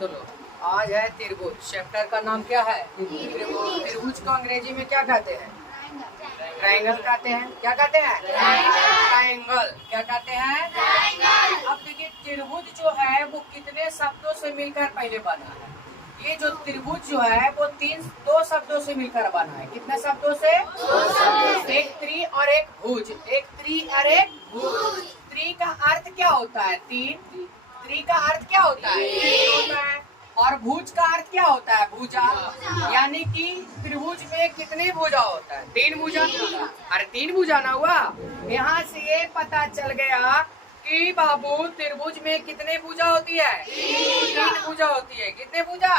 चलो, आज है त्रिभुज। चैप्टर का नाम क्या है? त्रिभुज। त्रिभुज को अंग्रेजी में क्या कहते हैं? ट्रायंगल कहते हैं। क्या कहते हैं? ट्रायंगल। क्या कहते हैं? ट्रायंगल। अब देखिए, त्रिभुज जो है वो कितने शब्दों से मिलकर पहले बना है? ये जो त्रिभुज जो है वो दो शब्दों से मिलकर बना है। कितने शब्दों से? एक त्रि और एक भुज। एक त्रि और एक भुज। त्रि का अर्थ क्या होता है? तीन। त्रि का अर्थ क्या होता है? तीन होता है। और भुज का अर्थ क्या होता है? भुजा। यानी कि त्रिभुज में कितने भुजा होता है? तीन भुजा। अरे तीन भुजा ना हुआ। यहाँ से ये पता चल गया कि बाबू त्रिभुज में कितने भुजा होती है? तीन भुजा होती है। कितने भुजा?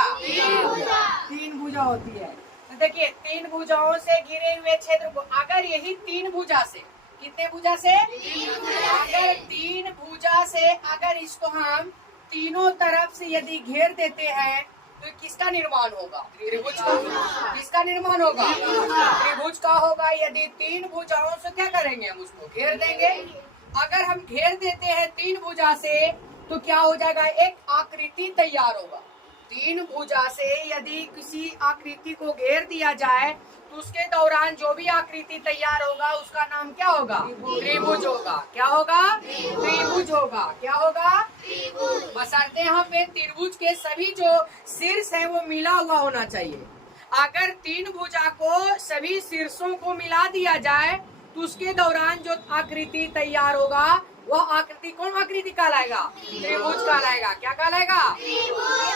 तीन भुजा होती है। तो देखिए, तीन भुजाओं से घिरे हुए क्षेत्र को अगर यही तीन भुजा से, कितने भुजा से? अगर तीन भुजा से अगर इसको हम तीनों तरफ से यदि घेर देते हैं तो किसका निर्माण होगा? त्रिभुज का। किसका निर्माण होगा? त्रिभुज का होगा। यदि तीन भुजाओं से क्या करेंगे? हम उसको घेर देंगे। अगर हम घेर देते हैं तीन भुजा से तो क्या हो जाएगा? एक आकृति तैयार होगा। तीन भुजा से यदि किसी आकृति को घेर दिया जाए तो उसके दौरान जो भी आकृति तैयार होगा उसका नाम क्या होगा? त्रिभुज होगा। क्या होगा? त्रिभुज होगा। क्या होगा? बशर्ते यहाँ पे त्रिभुज के सभी जो शीर्ष है वो मिला हुआ होना चाहिए। अगर तीन भुजा को सभी शीर्षों को मिला दिया जाए तो उसके दौरान जो आकृति तैयार होगा वह आकृति कौन आकृति कहलाएगा? त्रिभुज कहलाएगा। क्या कहलाएगा?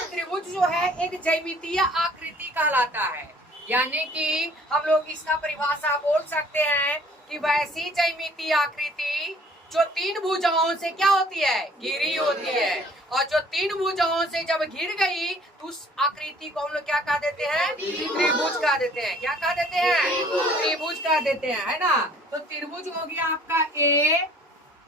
त्रिभुज जो है एक ज्यामितीय आकृति कहलाता है। यानी कि हम लोग इसका परिभाषा बोल सकते हैं कि वैसी ज्यामितीय आकृति जो तीन भुजाओं से क्या होती है? घिरी होती है। और जो तीन भुजाओं से जब घिर गई तो उस आकृति को हम लोग क्या कह देते हैं? त्रिभुज कह देते हैं। क्या कह देते हैं? त्रिभुज कह देते हैं, है ना। तो त्रिभुज हो गया आपका ए,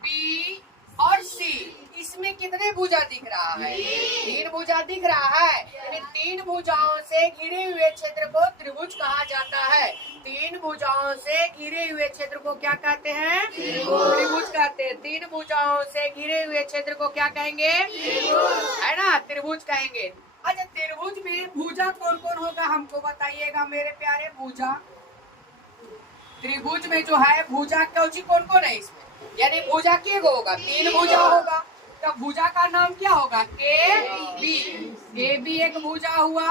बी और सी। इसमें कितने भुजा दिख रहा है? तीन भुजा दिख रहा है। यानी तीन भुजाओं से घिरे हुए क्षेत्र को त्रिभुज कहा जाता है। तीन भुजाओं से घिरे हुए क्षेत्र को क्या कहते हैं? त्रिभुज कहते हैं। तीन भुजाओं से घिरे हुए क्षेत्र को क्या कहेंगे? है ना, त्रिभुज कहेंगे। अच्छा, त्रिभुज में भुजा कौन कौन होगा हमको बताइएगा मेरे प्यारे। भुजा त्रिभुज में जो है भुजा कौन कौन है इसमें? यानी भुजा के होगा? तीन भुजा होगा। तो भुजा का नाम क्या होगा? A B. ए बी एक भुजा हुआ,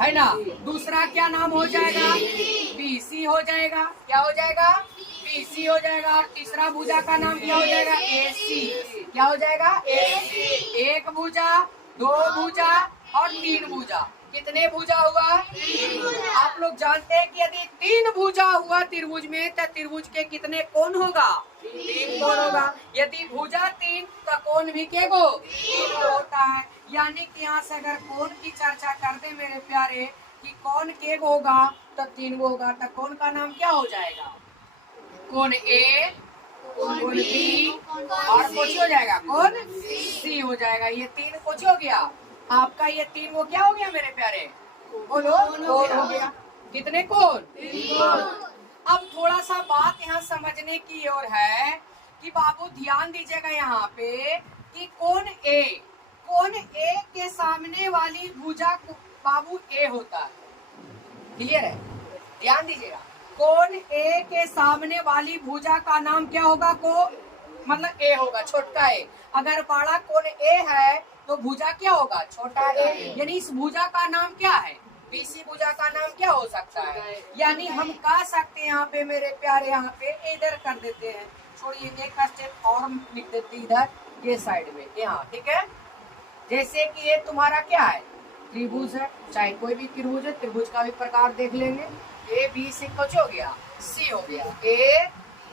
है ना। दूसरा क्या नाम हो जाएगा? बी सी हो जाएगा। क्या हो जाएगा? बी सी हो जाएगा। और तीसरा भुजा का नाम क्या हो जाएगा? ए सी। क्या हो जाएगा? ए सी। एक भुजा, दो भुजा और तीन भुजा। कितने भुजा हुआ? आप लोग जानते हैं कि यदि तीन भुजा हुआ त्रिभुज में तो त्रिभुज के कितने कोण होगा? तीन कोण होगा। यदि भुजा तीन तो कोण भी के गो? तीन होता है। यानी कि यहाँ से अगर कोण की चर्चा कर दे मेरे प्यारे कि कोण के होगा तो तीन होगा, तो कोण का नाम क्या हो जाएगा? कोण ए, कोण बी और कोच हो जाएगा? कोण सी हो जाएगा। ये तीन कोच हो गया आपका। ये तीन वो क्या हो गया मेरे प्यारे? बोलो, कोण हो गया। कितने कोण? अब थोड़ा सा बात यहाँ समझने की ओर है कि बाबू ध्यान दीजिएगा यहाँ पे कि कोण ए के सामने वाली भुजा बाबू ए होता है। क्लियर है? ध्यान दीजिएगा। कोण ए के सामने वाली भुजा का नाम क्या होगा? मतलब ए होगा, छोटा ए। अगर बड़ा कोण ए है तो भुजा क्या होगा? छोटा ए। यानी इस भुजा का नाम क्या है? बीसी भुजा का नाम क्या हो सकता है? यानी हम कह सकते हैं यहाँ पे मेरे प्यारे, यहाँ पे इधर कर देते हैं। छोड़िए, एक स्टेप और लिख देते इधर ये साइड में यहाँ। ठीक है, जैसे कि ये तुम्हारा क्या है? त्रिभुज है। चाहे कोई भी त्रिभुज है, त्रिभुज का भी प्रकार देख लेंगे। ए बी सी कुछ हो गया? सी हो गया। ए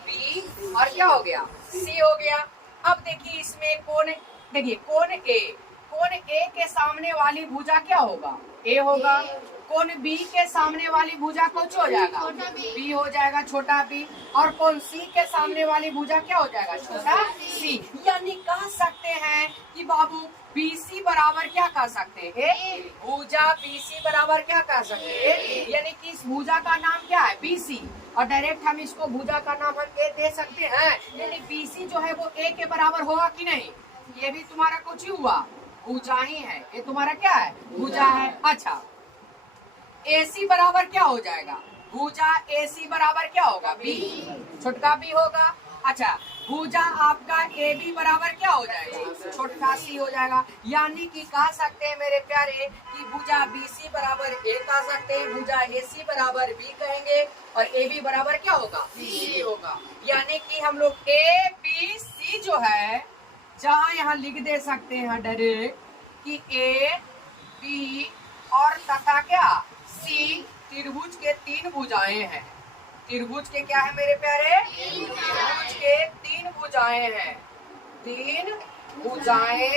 बी और क्या हो गया? सी हो गया। अब देखिए इसमें कोण, देखिए कोण ए के सामने वाली भुजा क्या होगा? ए होगा। कोण बी के सामने वाली भुजा कुछ हो जाएगा? बी हो जाएगा, छोटा बी। और कोण सी के सामने वाली भुजा क्या हो जाएगा? छोटा सी। यानी कह सकते हैं कि बाबू बीसी बराबर क्या कह सकते हैं? भुजा बीसी बराबर क्या कह सकते हैं? यानी कि इस भुजा का नाम क्या है? बीसी। और डायरेक्ट हम इसको भुजा का नाम हम ए दे सकते हैं। यानी बीसी जो है वो ए के बराबर होगा कि नहीं? ये भी तुम्हारा कुछ ही हुआ। भुजा ही है, ये तुम्हारा क्या है, भुजा है। अच्छा, AC बराबर क्या हो जाएगा, भुजा AC बराबर क्या होगा, बी, छोटका बी होगा। अच्छा, भुजा आपका AB बराबर क्या हो जाएगा, छोटका सी हो जाएगा। यानी कि कह सकते हैं मेरे प्यारे कि भुजा BC बराबर A कह सकते हैं, भुजा AC बराबर B कहेंगे और AB बराबर क्या होगा, BC होगा। यानी कि हम लोग ABC जो है, जहाँ यहाँ लिख दे सकते हैं डायरेक्ट कि A, B और तथा क्या C त्रिभुज के 3 भुजाएं हैं। त्रिभुज के क्या है मेरे प्यारे, त्रिभुज के 3 भुजाएं हैं, 3 भुजाएं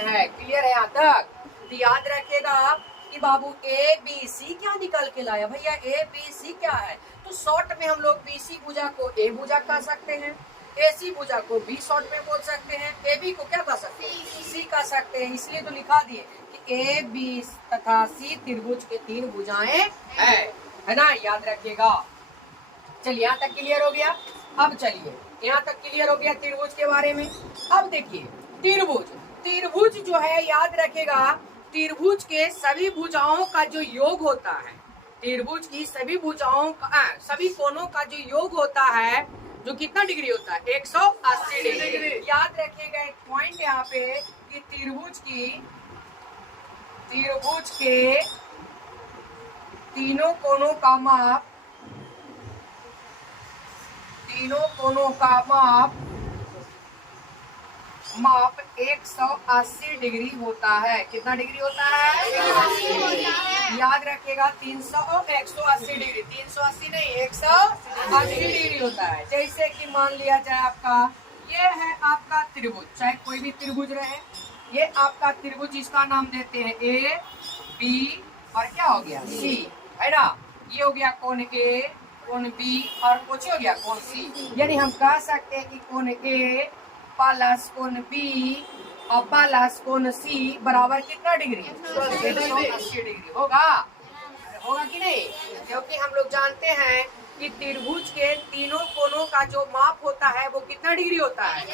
हैं। क्लियर है यहाँ तक? तो याद रखिएगा कि बाबू ABC क्या निकल के लाया भैया, ABC क्या है, तो शॉर्ट में हम लोग BC भुजा को A भुजा कह सकते हैं, AC भुजा को B शॉर्ट में बोल सकते हैं, AB को क्या कह सकते हैं, C कह सकते हैं। इसलिए तो लिखा दिए कि A, B तथा C त्रिभुज के 3 भुजाएं है ना, याद रखिएगा। चलिए यहाँ तक क्लियर हो गया। अब चलिए यहाँ तक क्लियर हो गया त्रिभुज के बारे में। अब देखिए त्रिभुज जो है, याद रखिएगा, त्रिभुज के सभी भुजाओं का जो योग होता है, त्रिभुज की सभी भुजाओं का सभी कोणों का जो योग होता है, जो कितना डिग्री होता है, 180 डिग्री। याद रखिएगा एक पॉइंट यहाँ पे कि त्रिभुज के तीनों कोणों का माप 180 डिग्री होता है। कितना डिग्री होता है, 180। याद रखिएगा 300 और 180 डिग्री, 380 नहीं 180 डिग्री होता है। जैसे कि मान लिया जाए आपका ये है आपका त्रिभुज, चाहे कोई भी त्रिभुज रहे, ये आपका त्रिभुज, इसका नाम देते हैं A, B और क्या हो गया, C, है ना। ये हो गया कोण A, कोण B और कुछ हो गया कोण C। यानी हम कह सकते हैं कि कोण A प्लस कोण B और प्लस कोण C बराबर कितना डिग्री, 180 डिग्री होगा कि नहीं। क्योंकि हम लोग जानते हैं कि त्रिभुज के तीनों कोणों का जो माप होता है वो कितना डिग्री होता है,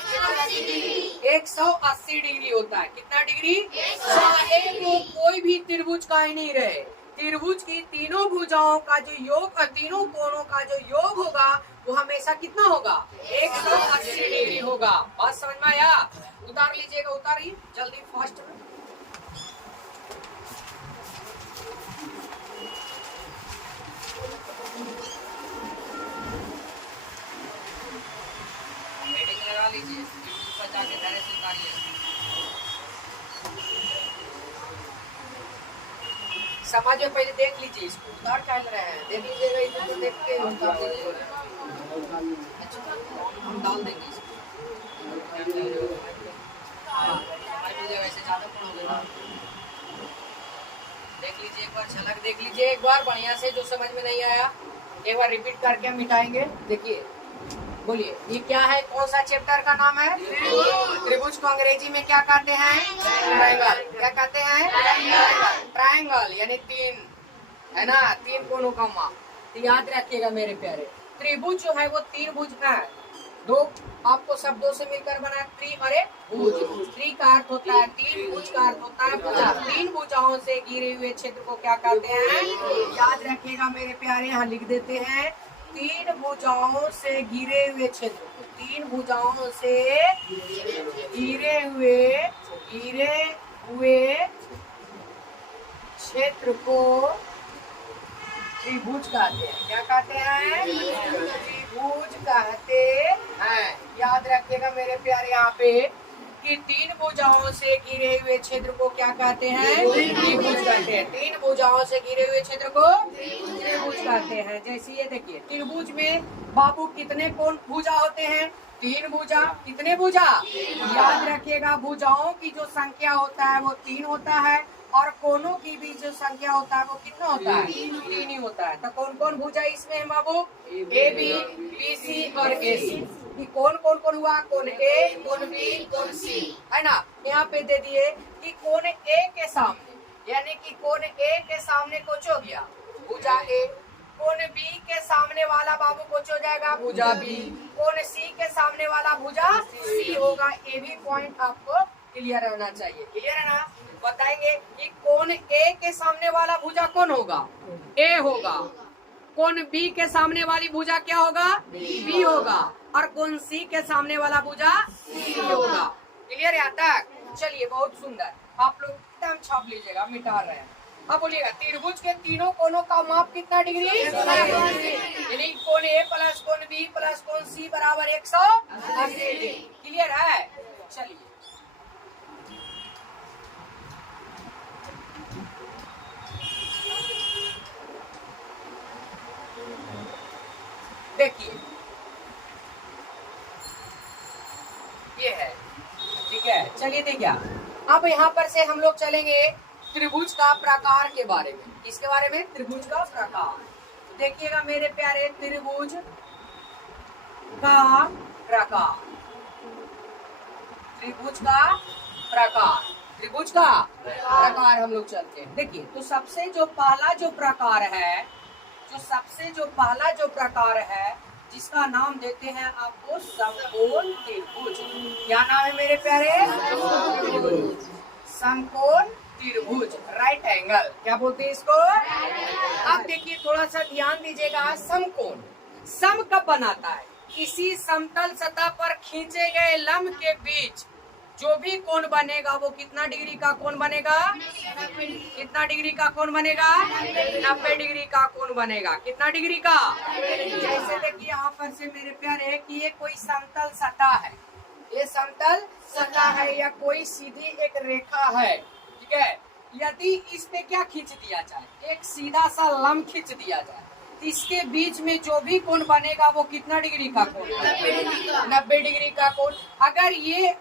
180 डिग्री होता है। कितना डिग्री, चाहे वो कोई भी त्रिभुज का ही नहीं रहे, त्रिभुज की तीनों भुजाओं का जो योग, तीनों कोणों का जो योग होगा वो हमेशा कितना होगा, 180 डिग्री होगा। बात समझ में आया? उतार लीजिएगा, उतारिए जल्दी फास्ट में। हेडिंग लगा लीजिए, यूट्यूब पर जाके धैर्य से उतारिए। समझ में पहले देख लीजिए, इसको उतार चल रहे हैं, देख लीजिएगा, इसको देख के उतार लीजिएगा। अच्छा, हम डाल देंगे इसको, वैसे ज्यादा पढ़ोगे। देख लीजिए एक बार, झलक देख लीजिए एक बार बढ़िया से, जो समझ में नहीं आया एक बार रिपीट करके हम मिटाएंगे। देखिए, बोलिए ये क्या है, कौन सा चैप्टर का नाम है, त्रिभुज को अंग्रेजी में क्या कहते हैं, ट्रायंगल। क्या कहते हैं, ट्रायंगल, यानी 3, है ना, 3 कोणों का माप। तो याद रखिएगा मेरे प्यारे, त्रिभुज जो है वो 3 भुज है, 2 आपको शब्दों से मिलकर बना, त्रि और एक भुज। त्रि का अर्थ होता है 3, भुज का अर्थ होता है भुजा। 3 भुजाओं से घिरे हुए क्षेत्र को क्या कहते हैं, याद रखिएगा मेरे प्यारे, यहाँ लिख देते हैं 3 भुजाओं से घिरे हुए क्षेत्र को, 3 भुजाओं से घिरे हुए क्षेत्र को त्रिभुज कहते हैं। क्या कहते हैं, त्रिभुज कहते हैं। याद रखिएगा मेरे प्यारे यहाँ पे कि 3 भुजाओं से घिरे हुए क्षेत्र को क्या कहते हैं, त्रिभुज कहते हैं। 3 भुजाओं से घिरे हुए क्षेत्र को त्रिभुज कहते हैं। जैसे ये देखिए, त्रिभुज में बाबू कितने कोण भुजा होते हैं, 3 भुजा। कितने भुजा, याद रखिएगा भुजाओं की जो संख्या होता है वो 3 होता है और कोणों की भी जो संख्या होता है वो कितना होता है, 3 ही होता है। तो कौन कौन भुजा इसमें है बाबू, AB, BC और AC। कि कौन हुआ, कोण A, कोण B, कोण C, है ना। यहाँ पे दे दिए कि कोण A के सामने, यानी कि कोण A के सामने कुछ हो गया, भुजा A। कोण B के सामने वाला बाबू कुछ हो जाएगा, भुजा B। कोण C के सामने वाला भुजा C होगा। ये भी पॉइंट आपको क्लियर रहना चाहिए। क्लियर है ना? बताएंगे कि कोण ए के सामने वाला भुजा कौन होगा? ए होगा। कोण बी के सामने वाली भुजा क्या होगा? बी होगा। और कोण सी के सामने वाला भुजा सी होगा। क्लियर है यहाँ तक? चलिए, बहुत सुंदर। आप लोग एकदम छाप लीजिएगा, मिटा रहे हैं। अब बोलिएगा त्रिभुज के तीनों कोनों का माप कितना डिग्री? यानी कोण ए प्लस कोण बी प्लस कोण सी बराबर 180 डिग्री। क्लियर है? चलिए, देखिए ये है, ठीक है। चलिए देखिए, अब यहाँ पर से हम लोग चलेंगे त्रिभुज का प्रकार के बारे में। किसके बारे में? त्रिभुज का प्रकार। देखिएगा मेरे प्यारे, त्रिभुज का प्रकार, त्रिभुज का प्रकार, त्रिभुज का प्रकार हम लोग चलते हैं। देखिए, तो सबसे जो पहला जो प्रकार है, सबसे जो पहला जो प्रकार है, जिसका नाम देते हैं आपको समकोण त्रिभुज। क्या नाम है मेरे प्यारे? समकोण त्रिभुज, राइट एंगल। क्या बोलते हैं इसको? अब देखिए, थोड़ा सा ध्यान दीजिएगा। समकोण सम कब बनाता है? किसी समतल सतह पर खींचे गए लंब के बीच जो भी कोण बनेगा वो कितना डिग्री का कोण बनेगा? कितना डिग्री का कोण बनेगा? 90 डिग्री का कोण बनेगा। कितना डिग्री का? जैसे देखिए यहाँ पर से मेरे प्यारे कि ये कोई समतल सतह है, ये समतल सतह है या कोई सीधी एक रेखा है, ठीक है। यदि इस पे क्या खींच दिया जाए, एक सीधा सा लंब खींच दिया जाए, तो इसके बीच में जो भी कोण बनेगा वो कितना डिग्री का कोण? 90 डिग्री का कोण। अगर ये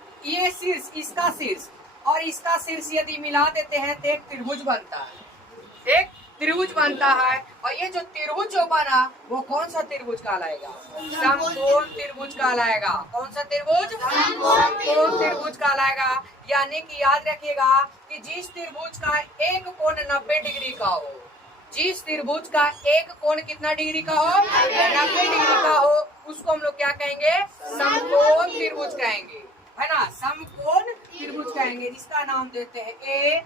शीर्ष, इसका शीर्ष और इसका शीर्ष यदि मिला देते हैं तो एक त्रिभुज बनता है, एक त्रिभुज बनता है। और ये जो त्रिभुज जो बना वो कौन सा त्रिभुज कहलाएगा? समकोण त्रिभुज कहलाएगा। कौन सा त्रिभुज? समकोण त्रिभुज कहलाएगा। यानी कि याद रखिएगा कि जिस त्रिभुज का एक कोण 90 डिग्री का हो, जिस त्रिभुज का एक कोण कितना डिग्री का हो? 90 डिग्री का हो, उसको हम लोग क्या कहेंगे? समकोण त्रिभुज कहेंगे, है ना। समकोण त्रिभुज कहेंगे, जिसका नाम देते हैं ए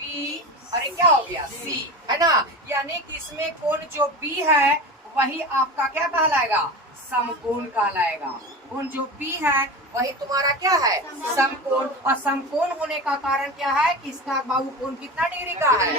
बी, अरे क्या हो गया? सी, है ना। यानी कि इसमें कोण जो बी है वही आपका क्या कहलाएगा? समकोण कहलाएगा। कोण जो बी है वही तुम्हारा क्या है? समकोण। और समकोण होने का कारण क्या है कि इसका बाबू कोण कितना डिग्री का है?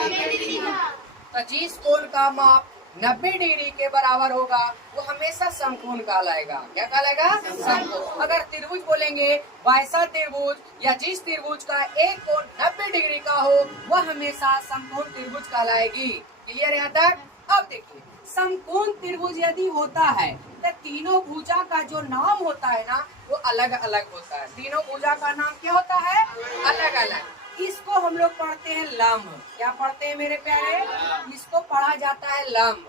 तो जिस कोण का माप 90 डिग्री के बराबर होगा वो हमेशा समकोण कहलाएगा। क्या कहलाएगा? समकोण। अगर त्रिभुज बोलेंगे वैसा त्रिभुज या जिस त्रिभुज का एक कोण 90 डिग्री का हो वह हमेशा समकोण त्रिभुज कहलाएगी। क्लियर है यहाँ तक? अब देखिए, समकोण त्रिभुज यदि होता है तो तीनों भुजा का जो नाम होता है ना वो अलग अलग होता है। तीनों भुजा का नाम क्या होता है? अलग अलग। इसको हम लोग पढ़ते हैं लंब। क्या पढ़ते हैं मेरे प्यारे? इसको पढ़ा जाता है लंब।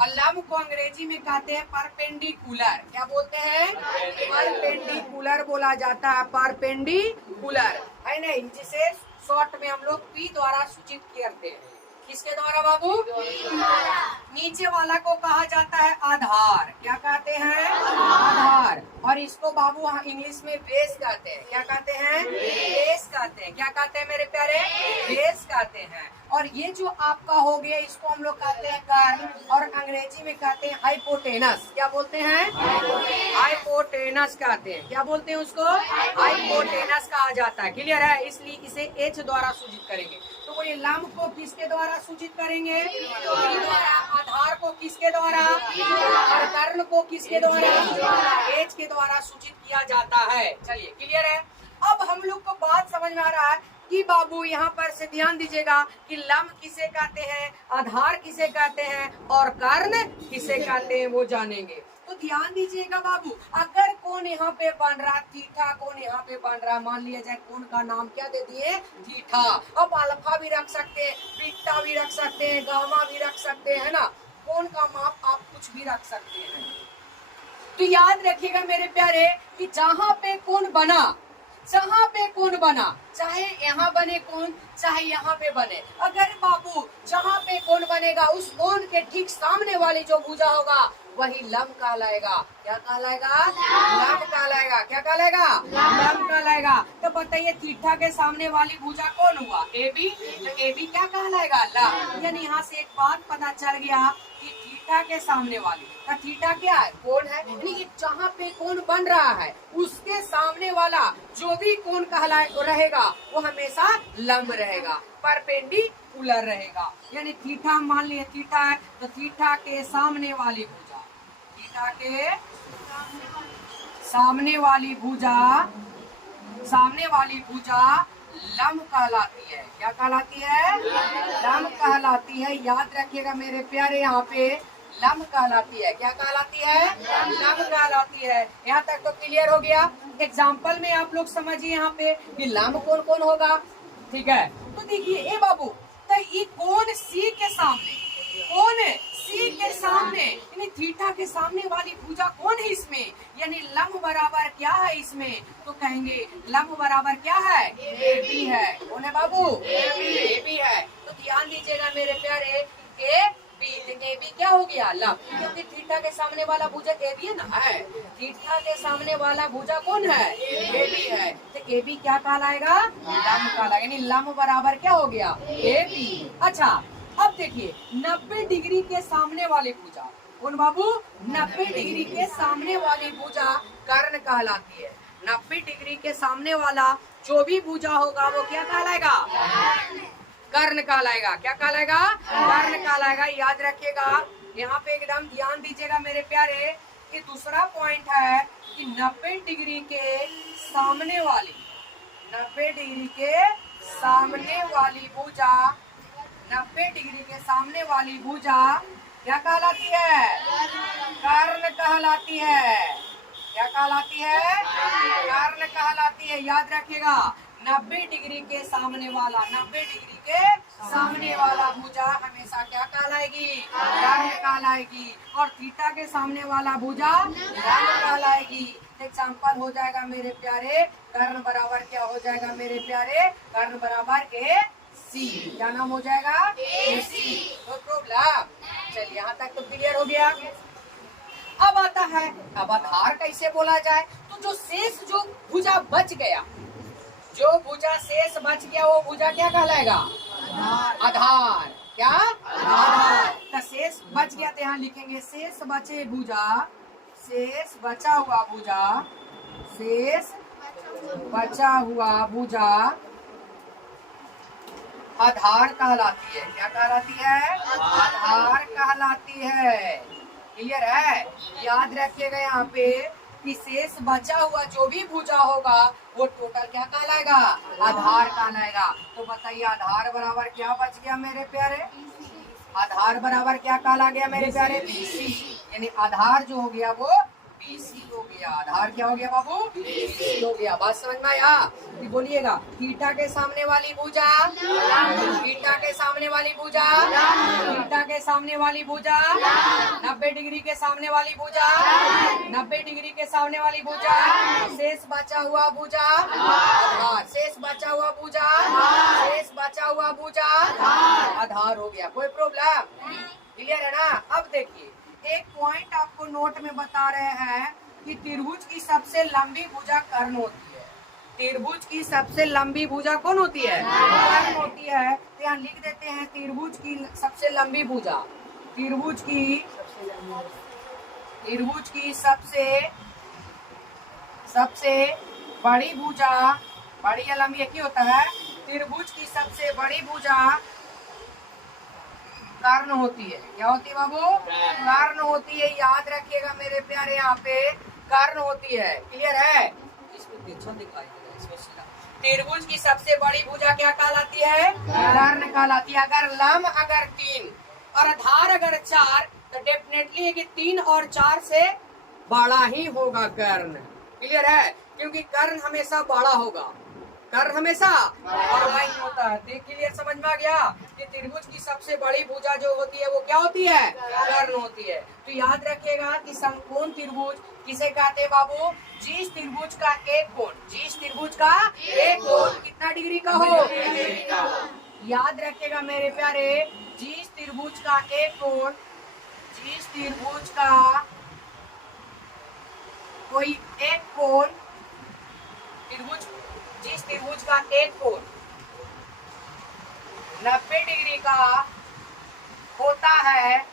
और लंब को अंग्रेजी में कहते हैं परपेंडिकुलर। क्या बोलते हैं? परपेंडिकुलर बोला जाता है, परपेंडिकुलर, है नहीं, जिसे शॉर्ट में हम लोग पी द्वारा सूचित करते हैं। किसके द्वारा बाबू? नीचे वाला को कहा जाता है आधार। क्या कहते हैं? आधार। और इसको बाबू इंग्लिश में बेस कहते हैं। क्या कहते हैं? बेस कहते हैं। क्या कहते हैं मेरे प्यारे? बेस कहते हैं। और ये जो आपका हो गया इसको हम लोग कहते हैं कर्ण, और अंग्रेजी में कहते हैं हाइपोटेनस। क्या बोलते हैं? हाइपोटेनस कहते हैं। क्या बोलते हैं उसको? हाइपोटेनस कहा जाता है। क्लियर है? इसलिए इसे एच द्वारा सूचित करेंगे। तो बोलिए लंब को किसके द्वारा सूचित करेंगे? आधार को किसके द्वारा? और कर्ण को किसके द्वारा? एच के द्वारा सूचित किया जाता है। चलिए, क्लियर है? अब हम लोग को बात समझ में आ रहा है कि बाबू यहाँ पर से ध्यान दीजिएगा कि लंब किसे कहते हैं, आधार किसे कहते हैं और कर्ण किसे कहते हैं वो जानेंगे। तो ध्यान दीजिएगा बाबू, अगर कोण यहाँ पे बन रहा थीटा, कोण यहाँ पे बन रहा, मान लिया जाए कोण का नाम क्या दे दिए? थीटा। अब अल्फा भी रख सकते हैं, बीटा भी रख सकते हैं, गामा भी रख सकते हैं, है ना। कोण का माप आप कुछ भी रख सकते हैं। तो याद रखिएगा मेरे प्यारे कि जहाँ पे कोण बना जहाँ पे कोण बना, चाहे यहाँ बने कोण चाहे यहाँ पे बने, अगर बाबू जहाँ पे कोण बनेगा उस कोण के ठीक सामने वाली जो भुजा होगा वही लंब कहलाएगा। क्या कहलाएगा? लंब कहलाएगा। क्या कहलाएगा? लंब कहलाएगा। तो बताइए थीटा के सामने वाली भुजा कौन हुआ? A B. तो ए बी क्या कहलाएगा? लंब। यानी यहाँ से एक बात पता चल गया कि थीटा के सामने वाली, तो थीटा क्या है? कोण है। यानी कि जहाँ पे कोण बन रहा है उसके सामने वाला जो भी कोण कहलाए रहेगा वो हमेशा लंब रहेगा, परपेंडिकुलर रहेगा। यानी थीटा मान लिया थीटा है तो थीटा के सामने वाली भुजा, थीटा के सामने वाली भुजा लंब कहलाती है। क्या कहलाती है? लंब कहलाती है। याद रखिएगा मेरे प्यारे, यहाँ पे लंब कहलाती है। क्या कहलाती है? लंब कहलाती है। यहाँ तक तो क्लियर हो गया। एग्जाम्पल में आप लोग समझिए यहाँ पे कि लंब कौन कौन होगा। ठीक है, तो देखिए ए बाबू, तो ये कोण सी के सामने, कोण सी के सामने यानी थीटा के सामने वाली भुजा कौन है इसमें? यानी लंब बराबर क्या है इसमें? तो कहेंगे लंब बराबर क्या है? ए बी है। कौन है बाबू? ए बी है। तो ध्यान दीजिएगा मेरे प्यारे, ए बी क्या हो गया? लंब, क्योंकि थीटा के सामने वाला भुजा ए बी है ना। है थीटा के सामने वाला भुजा कौन है? ए बी है। तो ए बी क्या कहलाएगा? लंब कहलाएगा। यानी लंब बराबर क्या हो गया? A B. अच्छा, अब देखिए 90 डिग्री के सामने वाली भुजा कौन बाबू? 90 डिग्री के सामने वाली भुजा कर्ण कहलाती है। 90 डिग्री के सामने वाला जो भी भुजा होगा वो क्या कहलाएगा? कर्ण कहलाएगा। क्या कहलाएगा? कर्ण कहलाएगा। याद रखिएगा, यहाँ पे एकदम ध्यान दीजिएगा मेरे प्यारे, कि दूसरा पॉइंट है कि 90 डिग्री के सामने वाली, 90 डिग्री के सामने वाली भुजा, 90 डिग्री के सामने वाली भुजा क्या कहलाती है? कर्ण कहलाती है। क्या कहलाती है? कर्ण कहलाती है। याद रखिएगा, 90 डिग्री के सामने वाला, 90 डिग्री के सामने वाला भुजा हमेशा क्या कहलाएगी? कर्ण कहलाएगी। और थीटा के सामने वाला भुजा लंब कहलाएगी। एग्जाम्पल हो जाएगा मेरे प्यारे, कर्ण बराबर क्या हो जाएगा मेरे प्यारे? कर्ण बराबर ए सी। क्या नाम हो जाएगा? A C. No problem. चलिए यहाँ तक तो क्लियर हो गया। अब आता है, अब आधार कैसे बोला जाए? तो जो शेष जो भुजा बच गया, जो भुजा शेष बच गया वो भुजा क्या कहलाएगा? आधार। क्या? आधार। तो शेष बच गया तो यहाँ लिखेंगे शेष बचे भुजा, शेष बचा हुआ भुजा, शेष बचा हुआ भुजा आधार कहलाती है। क्या कहलाती है? आधार कहलाती है। क्लियर है? याद रखिएगा यहाँ पे कि शेष बचा हुआ जो भी भुजा होगा वो टोटल क्या कहलाएगा? आधार कहलाएगा। तो बताइए आधार बराबर क्या बच गया मेरे प्यारे? आधार बराबर क्या कहला गया मेरे प्यारे? बीसी। यानी आधार जो हो गया वो बीसी हो गया। आधार क्या हो गया बाबू? बीसी हो गया। बात समझ में आया? बोलिएगा, थीटा के सामने वाली भुजा, थीटा के सामने वाली भुजा, थीटा के सामने वाली भुजा, 90 डिग्री के सामने वाली भुजा, 90 डिग्री के सामने वाली भुजा, शेष बचा हुआ भुजा, आधार। शेष बचा हुआ भुजा, शेष बचा हुआ भुजा आधार हो गया। कोई प्रॉब्लम? क्लियर है ना? अब देखिए एक पॉइंट आपको नोट में बता रहे हैं कि त्रिभुज की सबसे लंबी भुजा कर्ण होती है। त्रिभुज की सबसे लंबी भुजा कौन होती है? कर्ण होती है। तो यहाँ लिख देते हैं त्रिभुज की सबसे लंबी भुजा, त्रिभुज की सबसे बड़ी भुजा, बड़ी या लंबी एक ही होता है। त्रिभुज की सबसे बड़ी भुजा कर्ण होती है। क्या होती है बाबू? कर्ण होती है। याद रखिएगा मेरे प्यारे, यहाँ पे कर्ण होती है। क्लियर है? इसमें अच्छा दिखाई दे रहा है इसमें सीधा। त्रिभुज की सबसे बड़ी भुजा क्या कहलाती है? कर्ण कहलाती है। अगर लंब अगर 3 और आधार अगर 4 तो डेफिनेटली है कि 3 और 4 से बड़ा ही होगा कर्ण। क्लियर है? क्योंकि कर्ण हमेशा बड़ा होगा, कर्ण हमेशा और बाई होता है। तो क्लियर समझ में आ गया कि त्रिभुज की सबसे बड़ी भुजा जो होती है वो क्या होती है? कर्ण होती है। तो याद रखिएगा कि समकोण त्रिभुज किसे कहते हैं बाबू? जिस त्रिभुज का एक कोण, जिस त्रिभुज का एक कोण कितना डिग्री का हो? याद रखिएगा मेरे प्यारे, जिस त्रिभुज का एक कोण, जिस त्रिभुज का कोई एक कोण, त्रिभुज, जिस त्रिभुज का एक कोण 90 डिग्री का होता है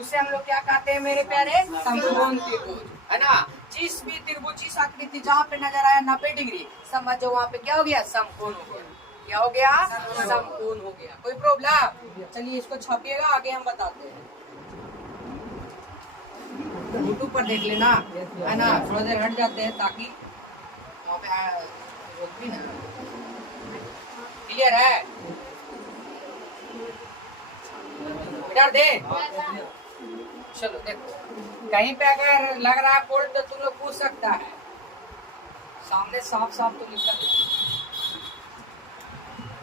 उसे हम लोग क्या कहते हैं मेरे प्यारे? समकोण त्रिभुज, है ना। जिस भी त्रिभुज, जिस आकृति जहाँ पे नजर आया 90 डिग्री, समझो वहाँ पे क्या हो गया? समकोण हो गया। क्या हो गया? समकोण हो गया। कोई प्रॉब्लम? चलिए इसको छापिएगा, आगे हम बताते हैं। यूट्यूब पर देख लेना, है ना। थोड़ा देर हट जाते हैं ताकि वहाँ पे रोक भी ना। क्लियर है? इधर दे। चलो देखो, कहीं पे अगर लग रहा है कोड तो तुम लोग पूछ सकता है, सामने साफ साफ तो लिखा है।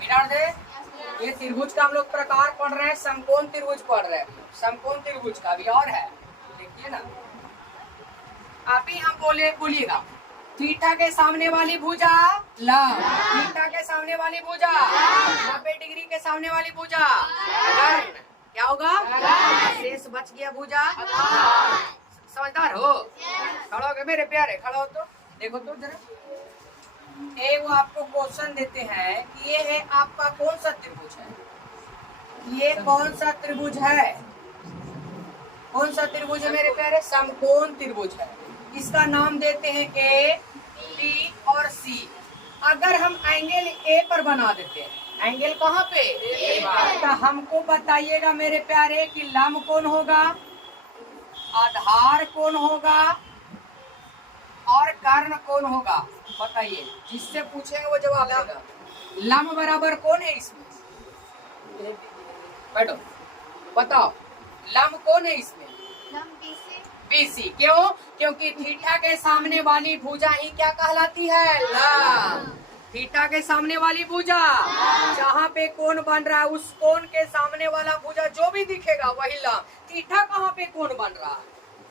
इधर दे। ये त्रिभुज का हम लोग प्रकार पढ़ रहे हैं, समकोण त्रिभुज पढ़ रहे हैं। समकोण त्रिभुज का भी और है, देखिए ना। आप ही हम बोलिएगा, थीटा के सामने वाली भुजा लंब, थीटा के सामने वाली भुजा 90 डिग्री के सामने वाली भुजा कर्ण, क्या होगा? शेष बच गया भुजा। समझदार हो? खड़ा हो गए मेरे प्यारे, खड़ा हो तो देखो तो जरा। वो आपको क्वेश्चन देते हैं कि ये है आपका कौन सा त्रिभुज है? ये कौन सा त्रिभुज है? कौन सा त्रिभुज है मेरे प्यारे? समकोण त्रिभुज है। इसका नाम देते हैं ए, बी और सी। अगर हम एंगल ए पर बना देते हैं, एंगल कहाँ पे? ए पर। तो हमको बताइएगा मेरे प्यारे कि लंब कौन होगा, आधार कौन होगा और कर्ण कौन होगा? बताइए, जिससे पूछेंगे वो जवाब देगा। लंब बराबर कौन है इसमें? बैठो, बताओ लंब कौन है इसमें? बीसी। क्यों? क्योंकि थीटा के सामने वाली भुजा ही क्या कहलाती है? लंब। थीटा के सामने वाली भुजा, जहाँ पे कोण बन रहा है उस कोण के सामने वाला भुजा जो भी दिखेगा वही लंब। थीटा कहाँ पे कोण बन रहा है?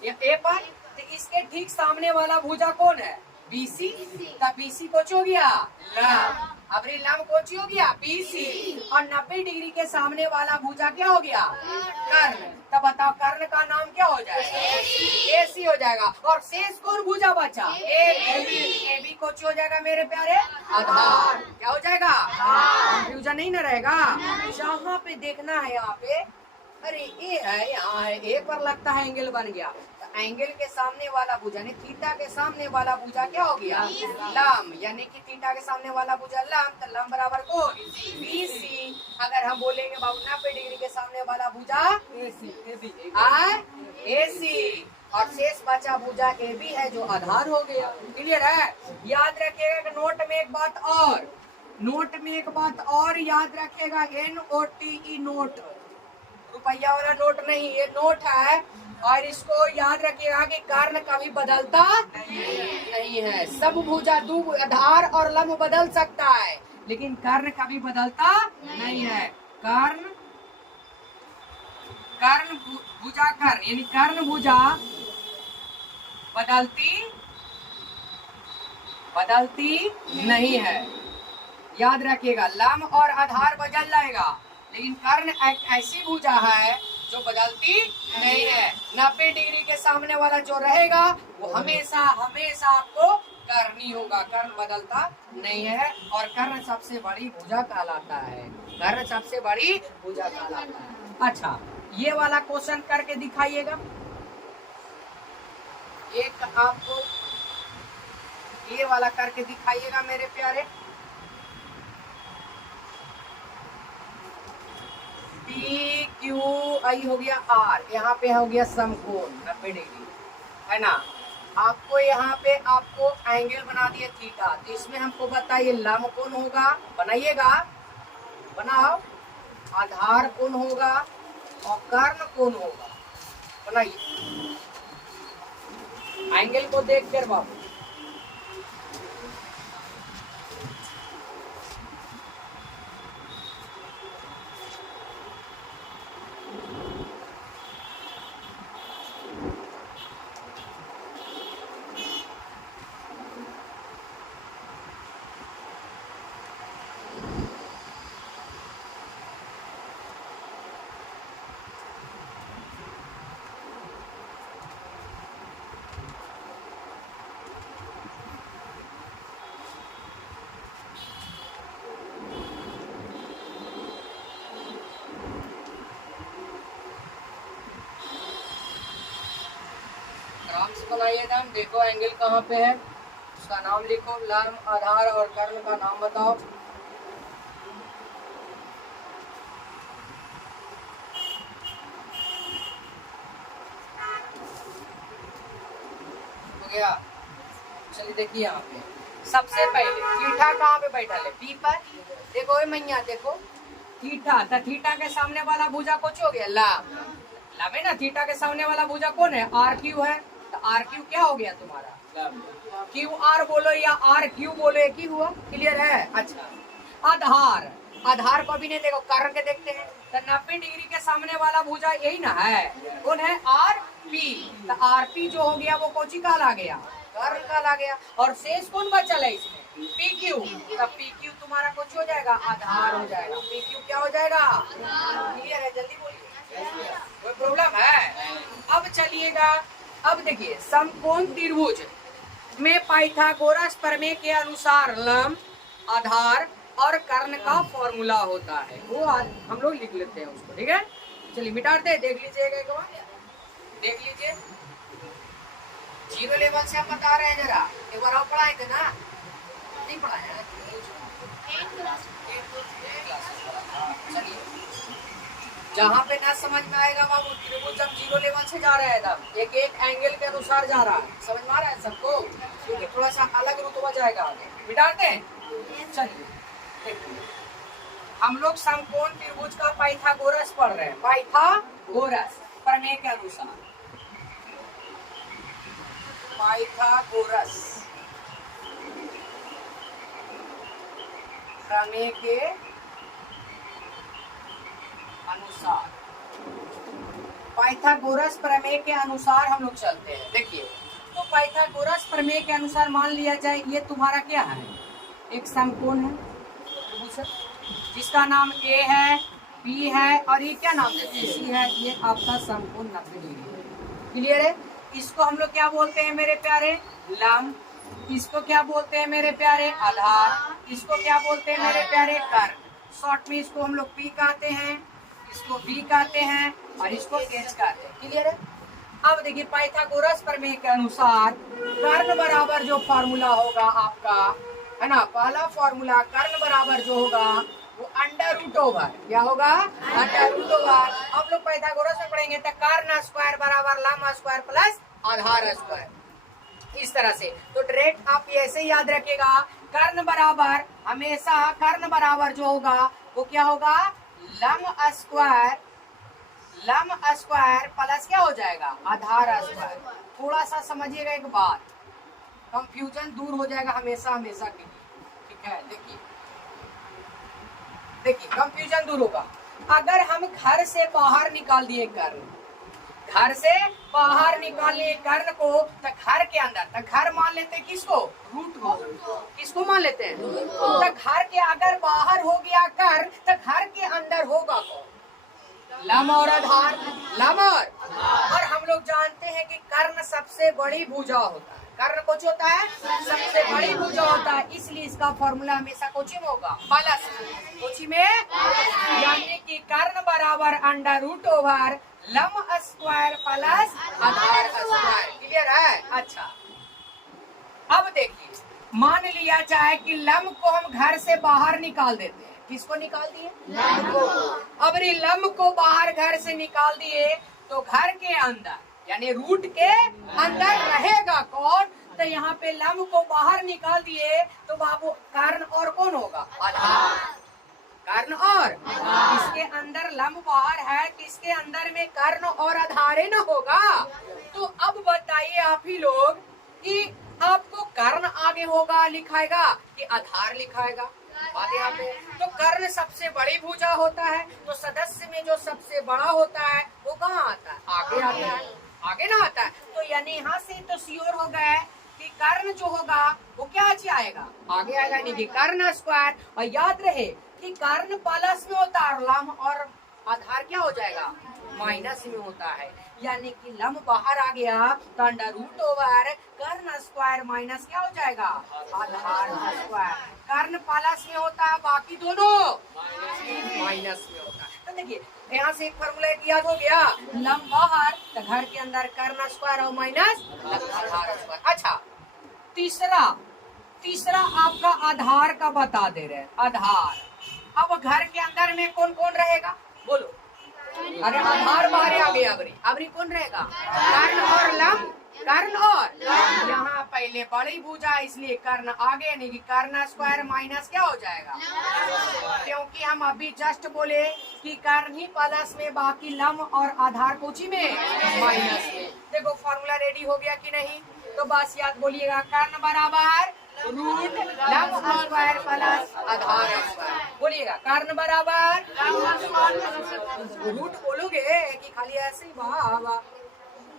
ये ए पर। तो इसके ठीक सामने वाला भुजा कौन है? बीसी। तब बीसी कोच हो गया लंब। अब लंब कोच हो गया बीसी, और 90 डिग्री के सामने वाला भुजा क्या हो गया? कर्ण। तब बताओ कर्ण का नाम क्या हो जाएगा? एसी हो जाएगा। और शेष कौन भुजा बचा? ए बी कोच हो जाएगा मेरे प्यारे? आधार। क्या हो जाएगा? कंफ्यूजन नहीं ना रहेगा। जहाँ पे देखना है यहाँ पे, अरे ए है, यहाँ है, ए पर लगता है एंगल बन गया। तो एंगल के सामने वाला भुजा यानी थीटा के सामने वाला भुजा क्या हो गया? लंब। यानी कि थीटा के सामने वाला भुजा लंब, तो लंब बराबर कौन? बीसी। अगर हम बोलेंगे बाबू 90 डिग्री के सामने वाला भुजा एसी, और शेष बचा भुजा ए बी है जो आधार हो गया। क्लियर है? याद रखिएगा कि नोट में एक बात और, नोट में एक बात और याद रखिएगा, NOTE नोट, रुपया वाला नोट नहीं, ये नोट है। और इसको याद रखिएगा कि कर्ण कभी बदलता नहीं है। सब भुजा दो आधार और लंब बदल सकता है, लेकिन कर्ण कभी बदलता नहीं है। कर्ण भुजा कर्ण यानी कर्ण भुजा बदलती नहीं है। याद रखिएगा, लंब और आधार बदल जाएगा, लेकिन कर्ण एक ऐसी भुजा है जो बदलती नहीं है। 90 डिग्री के सामने वाला जो रहेगा वो हमेशा हमेशा आपको कर्णी होगा। कर्ण बदलता नहीं है, और कर्ण सबसे बड़ी भुजा कहलाता है। कर्ण सबसे बड़ी भुजा कहलाता है। अच्छा, ये वाला क्वेश्चन करके दिखाइएगा। एक आपको ये वाला करके दिखाइएगा मेरे प्यारे। क्यू आई हो गया आर, यहाँ पे हो गया समकोण 90 डिग्री, है ना। आपको यहाँ पे आपको एंगल बना दिया थीटा, तो इसमें हमको बताइए लंब कौन होगा? बनाइएगा, बनाओ। आधार कौन होगा और कर्ण कौन होगा? बनाइए एंगल को देख कर बाबू। इसको लाइए एकदम, देखो एंगल कहाँ पे है, उसका नाम लिखो, लंब, आधार और कर्ण का नाम बताओ। हो गया। चलिए देखिए यहाँ पे सबसे पहले थीटा कहाँ पे बैठा है, पी पर। देखो मैया देखो थीटा, तो थीटा के सामने वाला भुजा कुछ हो गया लंब, लंब है ना। थीटा के सामने वाला भुजा कौन है, आर क्यू है, तो आर क्यू क्या हो गया तुम्हारा, क्यू आर बोलो या आर क्यू बोलो, एक ही हुआ। क्लियर है। अच्छा आधार, आधार को भी नहीं देखो, कर्ण के देखते हैं, तो 90 डिग्री के सामने वाला भुजा यही ना है, कौन है, आर पी। तो आर पी जो हो गया वो कौची कहला गया, कर्ण कहला गया। और शेष कौन बचल है इसमें, पी क्यू। तो पी क्यू तुम्हारा कुछ हो जाएगा, आधार हो जाएगा। पी क्यू क्या हो जाएगा, क्लियर है, जल्दी बोलिए, कोई प्रॉब्लम है। अब चलिएगा, अब देखिए समकोण त्रिभुज में पाइथागोरस प्रमेय के अनुसार लंब, आधार और कर्ण का फॉर्मूला होता है, वो आज हम लोग लिख लेते हैं उसको, ठीक है। चलिए मिटाते हैं, देख लीजिएगा एक बार, देख लीजिए। जीरो लेवल से हम बता रहे हैं, जरा एक बार आप पढ़ाए थे ना, नहीं पढ़ाए हैं। चलिए जहाँ पे ना समझ में आएगा बाबू, त्रिभुज हम जीरो लेवल से जा रहे हैं, एकदम एक एक एंगल के अनुसार जा रहा है, समझ में आ रहा है सबको, क्योंकि थोड़ा सा अलग रुतबा जाएगा आगे। मिटाते हैं। चलिए देखिए हम लोग समकोण त्रिभुज का पाइथागोरस पढ़ रहे हैं, पाइथागोरस प्रमेय के अनुसार, पाइथागोरस प्रमेय के अनुसार, पाइथागोरस प्रमेय के अनुसार हम लोग चलते हैं। देखिए तो पाइथागोरस प्रमेय के अनुसार मान लिया जाए ये तुम्हारा क्या है, एक समकोण है जिसका नाम ए है, बी है और ये क्या नाम है, सी है। ये आपका समकोण 90 डिग्री है। क्लियर है। इसको हम लोग क्या बोलते हैं मेरे प्यारे, लंब। इसको क्या बोलते हैं मेरे प्यारे, आधार। इसको क्या बोलते हैं मेरे प्यारे, कर्ण। शॉर्ट में इसको हम लोग पी कहते हैं, इसको बी कहते हैं और इसको एच कहते हैं। क्लियर है। अब देखिए पाइथागोरस प्रमेय के अनुसार कर्ण बराबर जो फॉर्मूला होगा आपका, है ना, पहला फॉर्मूला कर्ण बराबर जो होगा वो अंडर रूट ओवर, क्या होगा, अंडर रूट ओवर। हम लोग पाइथागोरस में पढ़ेंगे तो कर्ण स्क्वायर बराबर लंब स्क्वायर प्लस आधार स्क्वायर, इस तरह से। तो डायरेक्ट आप ऐसे ही याद रखिएगा, कर्ण बराबर हमेशा, कर्ण बराबर जो होगा वो क्या होगा, लंब स्क्वायर प्लस क्या हो जाएगा, आधार स्क्वायर। थोड़ा सा समझिएगा एक बात, कंफ्यूजन दूर हो जाएगा हमेशा हमेशा के लिए, ठीक है। देखिए कंफ्यूजन दूर होगा अगर हम घर से बाहर निकाल दिए कर्ण, घर से बाहर निकालिए कर्ण को, तो घर के अंदर, तो घर मान लेते हैं किसको, रूट को, किसको मान लेते हैं, तो घर के अगर बाहर हो गया कर्ण, तो घर के अंदर होगा कौन, लंब और आधार, लंब और हम लोग जानते हैं कि कर्ण सबसे बड़ी भुजा होता है, कर्ण कुछ होता है सबसे बड़ी भुजा होता है, इसलिए इसका फॉर्मूला हमेशा कोची में होगा, प्लस कोची में, यानी कि कर्ण बराबर अंडर रूट ओवर लंब स्क्वायर प्लस आधार स्क्वायर। क्लियर है। अच्छा अब देखिए मान लिया जाए कि लंब को हम घर से बाहर निकाल देते हैं, किसको निकाल दिए, लंब को। अब लंब को बाहर घर से निकाल दिए तो घर के अंदर यानी रूट के अंदर रहेगा कौन, तो यहाँ पे लंब को बाहर निकाल दिए तो बाबू कर्ण और कौन होगा, आधार, कर्ण और इसके अंदर लंब बाहर है, किसके अंदर में कर्ण और आधार न होगा। तो अब बताइए आप ही लोग कि आपको कर्ण आगे होगा लिखाएगा कि आधार लिखाएगा, बात यहाँ पे। तो कर्ण सबसे बड़ी भुजा होता है, तो सदस्य में जो सबसे बड़ा होता है वो कहाँ आता है, आगे आता है, आगे ना आता है। तो यानी यहाँ से तो श्योर हो गया कि कर्ण जो होगा वो क्या आएगा, आगे आएगा, यानी कि कर्ण स्क्वायर। और याद रहे कि कर्ण प्लस में होता है और लंब और आधार क्या हो जाएगा, माइनस में होता है, यानी कि लंब बाहर आ गया तो अंडर रूट ओवर कर्ण स्क्वायर माइनस क्या हो जाएगा, आधार स्क्वायर। कर्ण प्लस में होता है, बाकी दोनों माइनस में होता है। तो देखिए देखिए यहाँ से एक फार्मूला याद हो गया, लंब बाहर तो घर के अंदर कर्ण स्क्वायर और माइनस आधार स्क्वायर। अच्छा तीसरा आपका आधार का बता दे रहे हैं, आधार। अब घर के अंदर में कौन कौन रहेगा बोलो? अरे आधार बाहर आ गया, अबरी कौन रहेगा? कर्ण और लंब, कर्ण और यहाँ पहले बड़ी भुजा इसलिए कर्ण आगे, नहीं कि कर्ण स्क्वायर माइनस क्या हो जाएगा? क्योंकि हम अभी जस्ट बोले कि कर्ण ही प्लस में, बाकी लंब और आधार कोची में माइनस में। देखो फॉर्मूला रेडी हो गया कि नहीं? तो बस याद बोलिएगा, कर्ण बराबर रूट लंब स्क्वायर प्लस आधार स्क्वायर। बोलिएगा कर्ण बराबर रूट, बोलोगे कि खाली ऐसे ही वाह।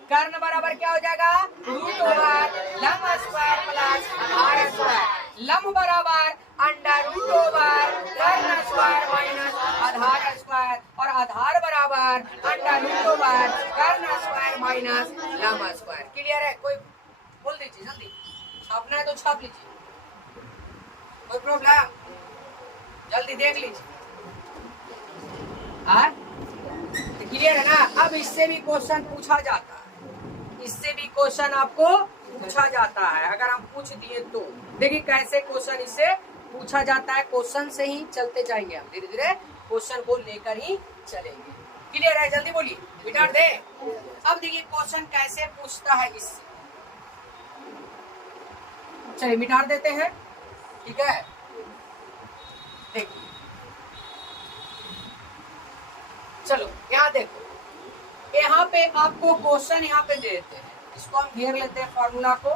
कर्ण बराबर क्या हो जाएगा? रूट ओवर लंब स्क्वायर प्लस आधार स्क्वायर। लंब बराबर अंडर रूट ओवर कर्ण स्क्वायर माइनस आधार स्क्वायर, और आधार बराबर अंडर रूट ओवर कर्ण स्क्वायर माइनस लंब स्क्वायर। क्लियर है? कोई बोल दीजिए जल्दी, छापना है तो छाप लीजिए, कोई प्रॉब्लम? जल्दी देख लीजिए। क्लियर है ना? अब इससे भी क्वेश्चन पूछा जाता है, इससे भी क्वेश्चन आपको पूछा जाता है, अगर हम पूछ दिए तो। देखिए कैसे क्वेश्चन इससे पूछा जाता है, क्वेश्चन से ही चलते जाएंगे हम, धीरे धीरे क्वेश्चन को लेकर ही चलेंगे। क्लियर है? जल्दी बोलिए, मिटा दे। अब देखिए क्वेश्चन कैसे पूछता है इससे, चलिए मिटा देते हैं, ठीक है? देखिए चलो यहाँ देखो, यहाँ पे आपको क्वेश्चन यहाँ पे दे देते हैं, इसको हम घेर लेते हैं फॉर्मूला को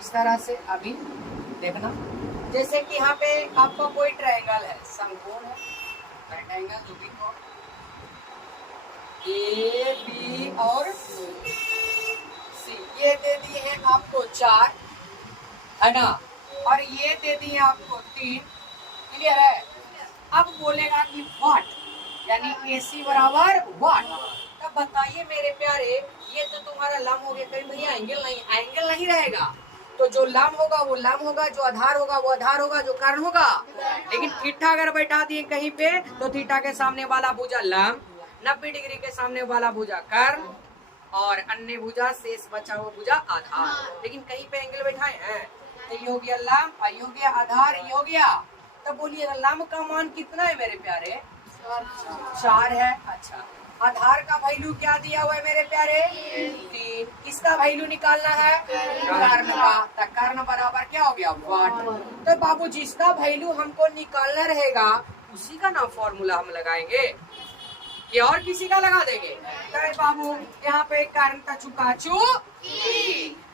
इस तरह से। अभी देखना, जैसे कि यहाँ पे आपका कोई ट्रायंगल है, समकोण है, रेक्टेंगल जो भी हो, ए बी और सी, ये दे दिए हैं आपको 4, है ना, और ये दे दिए आपको 3। क्लियर है? अब बोलेगा कि व्हाट, यानी AC बराबर व्हाट। तब बताइए मेरे प्यारे, ये तो तुम्हारा लंब हो गया, कहीं भैया एंगल नहीं रहेगा, तो जो लंब होगा वो लंब होगा, जो आधार होगा वो आधार होगा, जो कर्ण होगा। लेकिन थीटा अगर बैठा दिए कहीं पे, तो थीटा के सामने वाला भुजा लंब, 90 डिग्री के सामने वाला भुजा कर्ण, और अन्य भुजा शेष बचा हुआ भुजा आधार। लेकिन कहीं पे एंगल बैठाए हैं, तो ये हो गया लंब, ये हो गया आधार, ये हो गया। तब बोलिए लंब का मान कितना है मेरे प्यारे? 4 है। अच्छा, आधार का वैल्यू क्या दिया हुआ है मेरे प्यारे? 3। किसका वैल्यू निकालना है? कर्ण का। तो कर्ण बराबर क्या हो गया? वाट। तो बाबू जिसका वैल्यू हमको निकालना रहेगा उसी का नाम फॉर्मूला हम लगाएंगे, ये और किसी का लगा देंगे? तो बाबू यहाँ पे कर्ण का चुकाचू,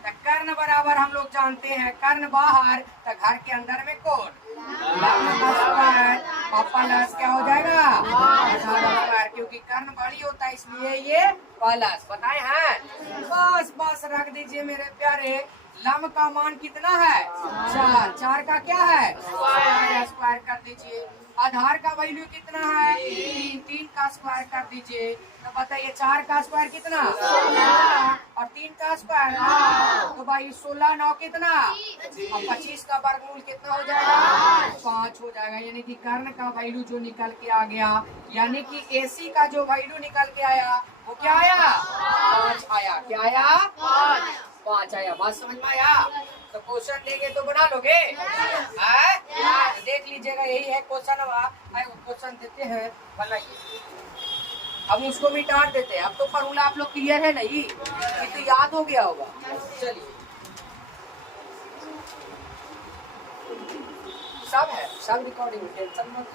तो कर्ण बराबर हम लोग जानते हैं, कर्ण बाहर तो घर के अंदर में कौन? प्लस क्या हो जाएगा? आधार, क्योंकि कर्ण बड़ी होता है इसलिए ये प्लस। बताए हैं? बस रख दीजिए मेरे प्यारे। लंब का मान कितना है? 4 का क्या है? स्क्वायर कर दीजिए। आधार का वैल्यू कितना है? 3 का स्क्वायर कर दीजिए। तो बताइए 4 का स्क्वायर कितना? 16, और 3 का स्क्वायर 9। तो भाई 16 9 कितना? और 25 का वर्गमूल कितना हो जाएगा? 5 हो जाएगा। यानी कि कर्ण का वैल्यू जो निकल के आ गया, यानी कि AC का जो वैल्यू निकल के आया वो क्या आया? 5 आया। क्या आया? 5 आया। बात समझ में आया? तो क्वेश्चन देंगे तो बना लोगे? देख लीजिएगा, यही है क्वेश्चन। क्वेश्चन देते हैं, बनाइए। अब उसको मिटा देते हैं। अब तो फॉर्मूला आप लोग क्लियर है नहीं? ये तो याद हो गया होगा। चलिए, सब है, सब रिकॉर्डिंग, टेंशन मत,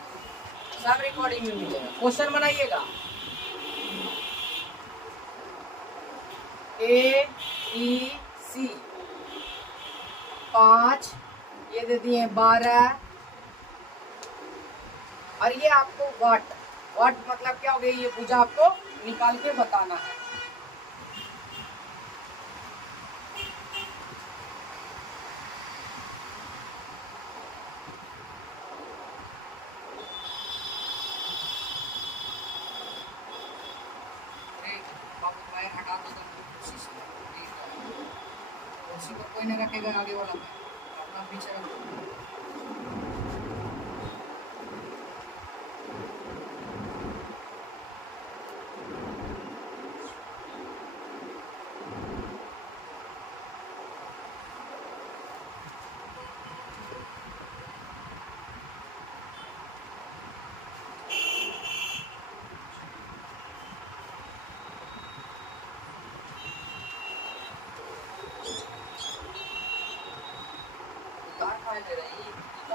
सब रिकॉर्डिंग में मिलेगा। क्वेश्चन बनाइएगा। AEC 5, ये दे दिए 12, और ये आपको वाट मतलब क्या हो गया? ये भुजा आपको निकाल के बताना है। हटा दो कोशिश, उसी को कोई नहीं रखेगा आगे वाला में, अपना पीछे रखो।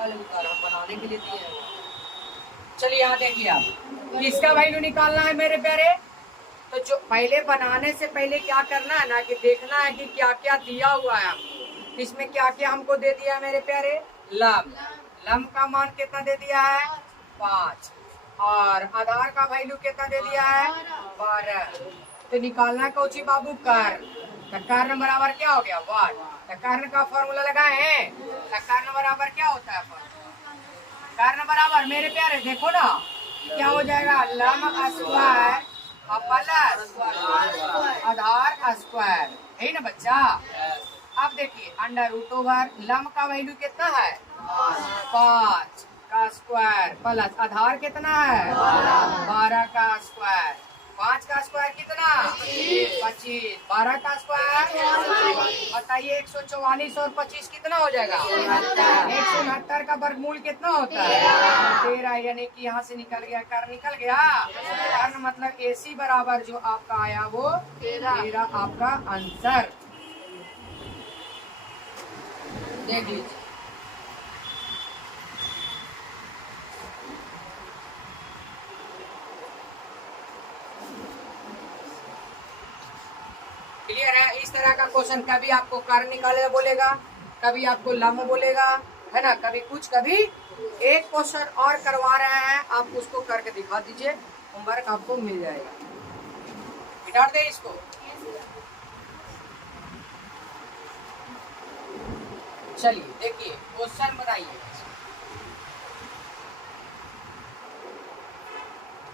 निकाले उतार, हम बनाने के लिए दिए हैं। चलिए यहाँ देखिए आप, किसका वैल्यू निकालना है मेरे प्यारे। तो जो पहले बनाने से पहले क्या करना है ना, कि देखना है कि क्या क्या दिया हुआ है हमको, इसमें क्या क्या हमको दे दिया है मेरे प्यारे। लम, लम का मान कितना दे दिया है 5, और आधार का वैल्यू कितना दे दिया है 12। तो निकालना कौची बाबू कर्ण, तो कर्ण बराबर क्या हो गया 1। तो कर्ण का फॉर्मूला लगाए हैं, तो कर्ण बराबर क्या होता है, कर्ण बराबर मेरे प्यारे देखो ना क्या हो जाएगा, लम स्क्वायर प्लस आधार स्क्वायर, है ना बच्चा। अब देखिए अंडर रूट ओवर लम का वैल्यू कितना है 5 का स्क्वायर प्लस आधार कितना है 12 का स्क्वायर। 5 का स्क्वायर कितना 25, 12 का स्क्वायर बताइए 144 और 25 कितना हो जाएगा 169 का वर्गमूल कितना होता है 13, यानी कि यहाँ से निकल गया, कर निकल गया। कर्ण मतलब AC बराबर जो आपका आया वो 13 आपका आंसर। देख लीजिए क्लियर है। इस तरह का क्वेश्चन कभी आपको कर्ण निकाले बोलेगा, कभी आपको लम बोलेगा, है ना, कभी कुछ, कभी एक क्वेश्चन और करवा रहे हैं, आप उसको करके दिखा दीजिए, होमवर्क आपको मिल जाएगा। बिठा दे इसको। चलिए देखिए क्वेश्चन बनाइए।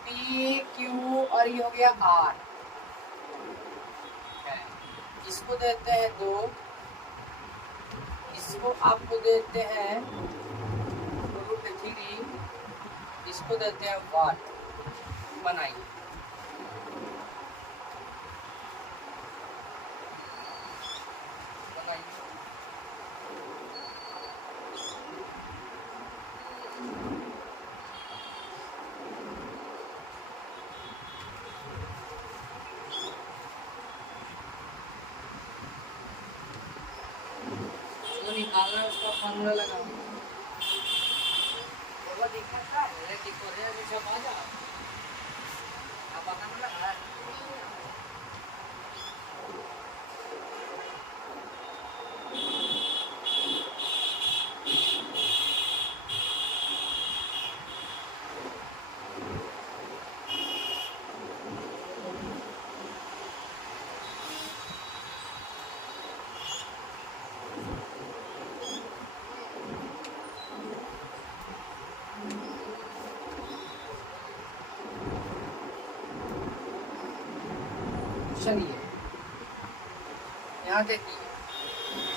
P Q और ये हो गया R, इसको देते हैं 2, इसको आपको देते हैं √3, इसको देते हैं 1। बनाइए। निकालना उसका फॉर्मूला लगा वो दिक्कत है, सब आ जा आप पता नहीं लगा। चलिए यहाँ देखिए,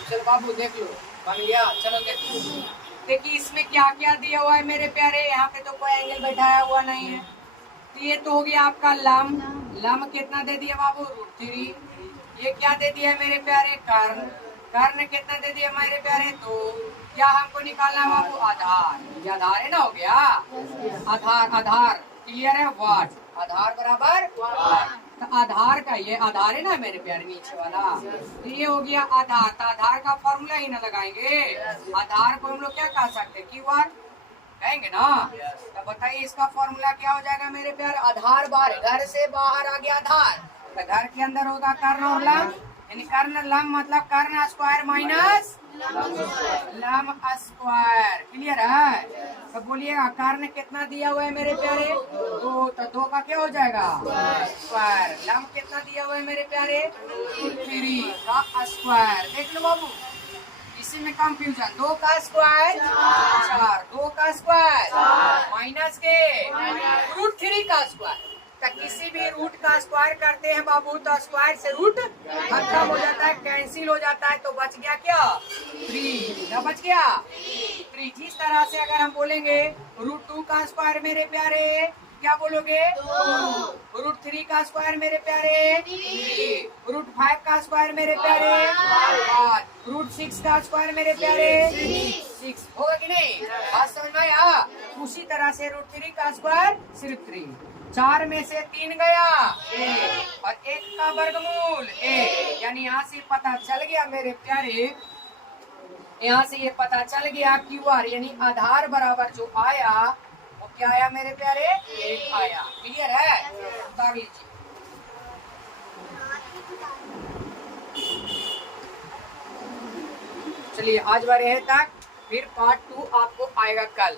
चलो बाबू देख लो, बन गया। चलो देखो, देखिए इसमें क्या क्या दिया हुआ है मेरे प्यारे। यहाँ पे तो कोई एंगल बैठाया हुआ नहीं है, तो ये तो हो गया आपका लम। लम कितना दे दिया बाबू √3। ये क्या दे दिया है मेरे प्यारे कर्ण। कर्ण कितना दे दिया मेरे प्यारे 2। क्या हमको निकालना है बाबू आधार, ये आधार है ना, हो गया आधार। आधार क्लियर है, वाट आधार बराबर 1। तो आधार का ये आधार है ना मेरे प्यारे नीचे वाला, तो ये हो गया आधार। तो आधार का फॉर्मूला ही ना लगाएंगे, आधार को हम लोग क्या कह सकते हैं QR कहेंगे ना। तो बताइए इसका फॉर्मूला क्या हो जाएगा मेरे प्यारे। आधार बार घर से बाहर आ गया आधार, तो घर के अंदर होगा कर्ण और लम, यानी कर्ण लम मतलब कर्ण स्क्वायर माइनस लम स्क्वायर। क्लियर है। तो बोलिएगा कर्ण कितना दिया हुआ है मेरे प्यारे 2, तो 2 का क्या हो जाएगा स्क्वायर। लम कितना दिया हुआ है मेरे प्यारे 3 का स्क्वायर। देख लो बाबू इसी में कंफ्यूजन, 2 का स्क्वायर 4, 2 का स्क्वायर माइनस के √3 का स्क्वायर। तो किसी भी रूट का स्क्वायर करते हैं बाबू, तो स्क्वायर से रूट खत्म हो जाता है, कैंसिल हो जाता है, तो बच गया क्या 3। क्या बच गया 3। जिस तरह से अगर हम बोलेंगे √2 का स्क्वायर मेरे प्यारे क्या बोलोगे 2, √3 का स्क्वायर मेरे प्यारे 3, √5 का स्क्वायर मेरे प्यारे 5, √6 का स्क्वायर मेरे प्यारे 6। होगा कि नहीं, बात समझ में आया। उसी तरह से √3 का स्क्वायर सिर्फ 3, 4 में से 3 गया 1 और 1 का वर्गमूल 1, यानी यहाँ से पता चल गया मेरे प्यारे यहाँ से ये पता चल गया क्यू आर यानी आधार बराबर जो आया वो क्या आया मेरे प्यारे, 1 आया। क्लियर है? भाग लीजिए। चलिए आज बार यह तक, फिर पार्ट 2 आपको आएगा कल।